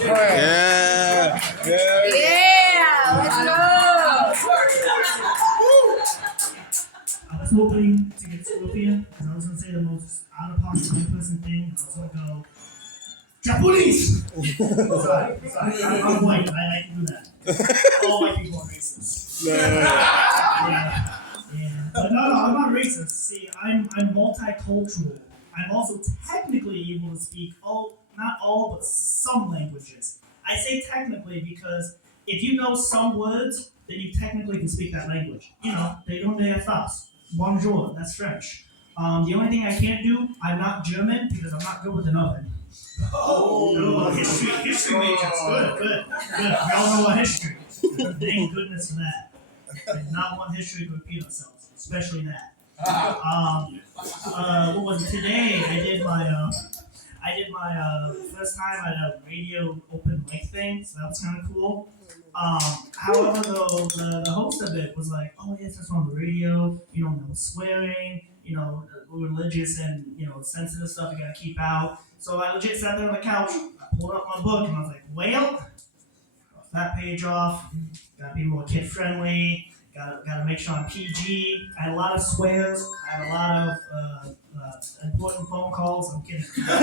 Yeah. Yeah, let's go. I was hoping to get Scorpion, and I was gonna say the most out of pocket white person thing. I was gonna go Japanese. sorry, I'm white. I can do that. All white people are racist. Yeah. But no, I'm not racist. See, I'm multicultural. I'm also technically able to speak not all, but some languages. I say technically because if you know some words, then you technically can speak that language. They don't make fast. Bonjour, that's French. The only thing I can't do, I'm not German because I'm not good with an oven. Oh, history majors. Good. We all know our history. Thank goodness for that. I did not want history to repeat ourselves, especially that. What was it today? I did my first time at a radio open mic thing, so that was kind of cool. However, though, the host of it was like, "Oh yes, that's on the radio. No swearing. Religious and sensitive stuff you gotta keep out." So I legit sat there on the couch. I pulled up my book and I was like, "Well, off that page off. Gotta be more kid friendly. Gotta make sure I'm PG. I had a lot of swears. I had a lot of important phone calls. I'm kidding. That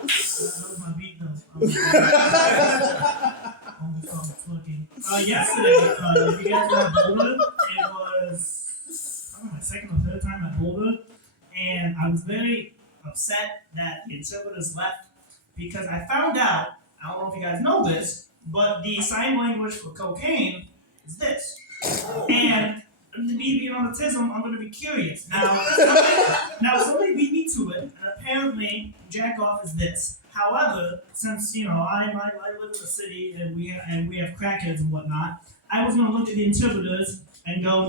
was my beat though. Yesterday, if you guys were at Boulder, it was I don't know, my second or third time at Boulder, and I was very upset that the interpreters left because I found out. I don't know if you guys know this, but the sign language for cocaine is this. And me being on autism, I'm going to be curious. Now somebody beat me to it, and apparently jack off is this. However, since I live in the city and we have crackheads and whatnot, I was going to look at the interpreters and go,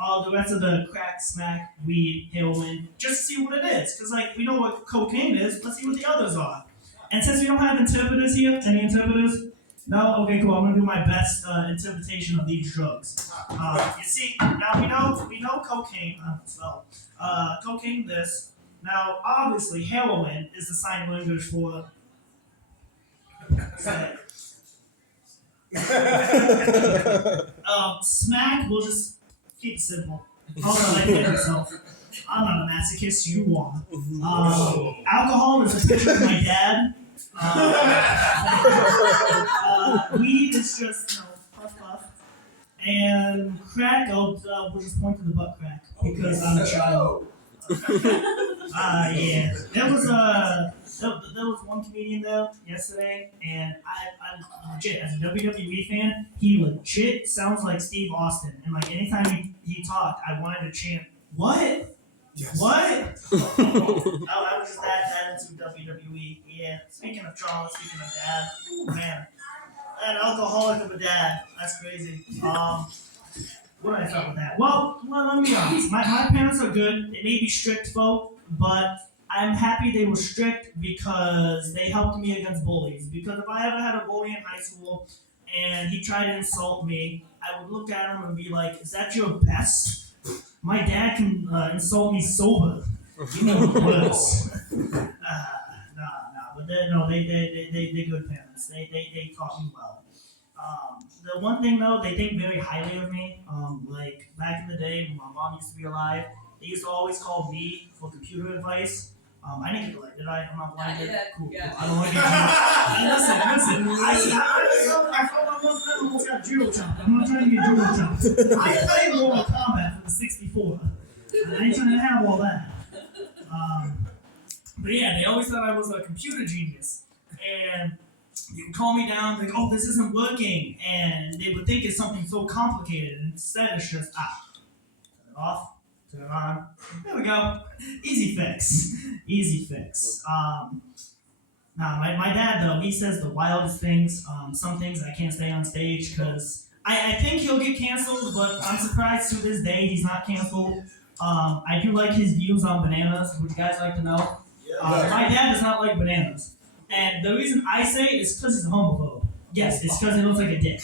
all the rest of the crack, smack, weed, heroin, just to see what it is. Because we know what cocaine is. Let's see what the others are. And since we don't have interpreters here, any interpreters? No? Okay, cool. I'm gonna do my best interpretation of these drugs. You see, now we know cocaine. Cocaine this. Now, obviously, heroin is the sign language for. Smack. We'll just keep it simple. Also, like yourself. I'm not a masochist. You are. Alcohol is a picture of my dad. Weed is just, puff puff. And crack, we'll just point to the butt crack because I'm a child. Yeah. There was one comedian there yesterday, and I legit, as a WWE fan, he legit sounds like Steve Austin. And anytime he talked, I wanted to chant, "What? Yes. What?" I was just that into WWE. Yeah. Speaking of trauma, speaking of dad, man, an alcoholic of a dad. That's crazy. What did I talk with that? Well, let me be honest. My parents are good. They may be strict folk, but I'm happy they were strict because they helped me against bullies. Because if I ever had a bully in high school and he tried to insult me, I would look at him and be like, "Is that your best? My dad can insult me sober. Worse." But they're good parents. They taught me well. The one thing though, they think very highly of me. Back in the day when my mom used to be alive, they used to always call me for computer advice. I didn't get the did I? I'm not blinded. Cool. Yeah. I don't want to get listen. I almost got judo chopped. I'm not trying to get judo chopped. I played Mortal Kombat for the 64. I ain't trying to have all that. But yeah, they always thought I was a computer genius. And you would call me down, like, "Oh, this isn't working." And they would think it's something so complicated. And instead, it's just, turn it off, turn it on. There we go. Easy fix. My dad, though, he says the wildest things. Some things I can't say on stage because I think he'll get canceled, but I'm surprised to this day he's not canceled. I do like his views on bananas. Would you guys like to know? My dad does not like bananas. And the reason I say it is because he's a homophobe. Yes, it's because it looks like a dick.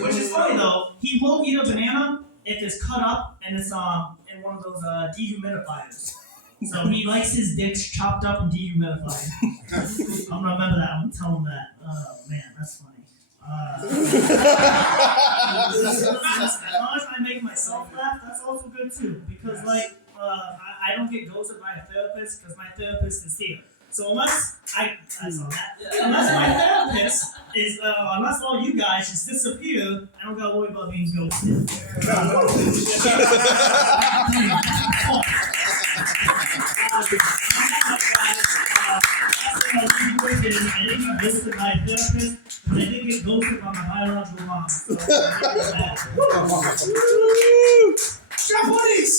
Which is funny though. He won't eat a banana if it's cut up and it's in one of those dehumidifiers. So he likes his dicks chopped up and dehumidified. I'm gonna remember that. I'm gonna tell him that. Oh man, that's funny. As long as I make myself laugh, that's also good too. Because I don't get ghosted by a therapist because my therapist is here. So unless my therapist is, unless all you guys just disappear, I don't gotta worry about being ghosted. I didn't get ghosted by a therapist, but I did get ghosted by my biological mom. So, Japanese!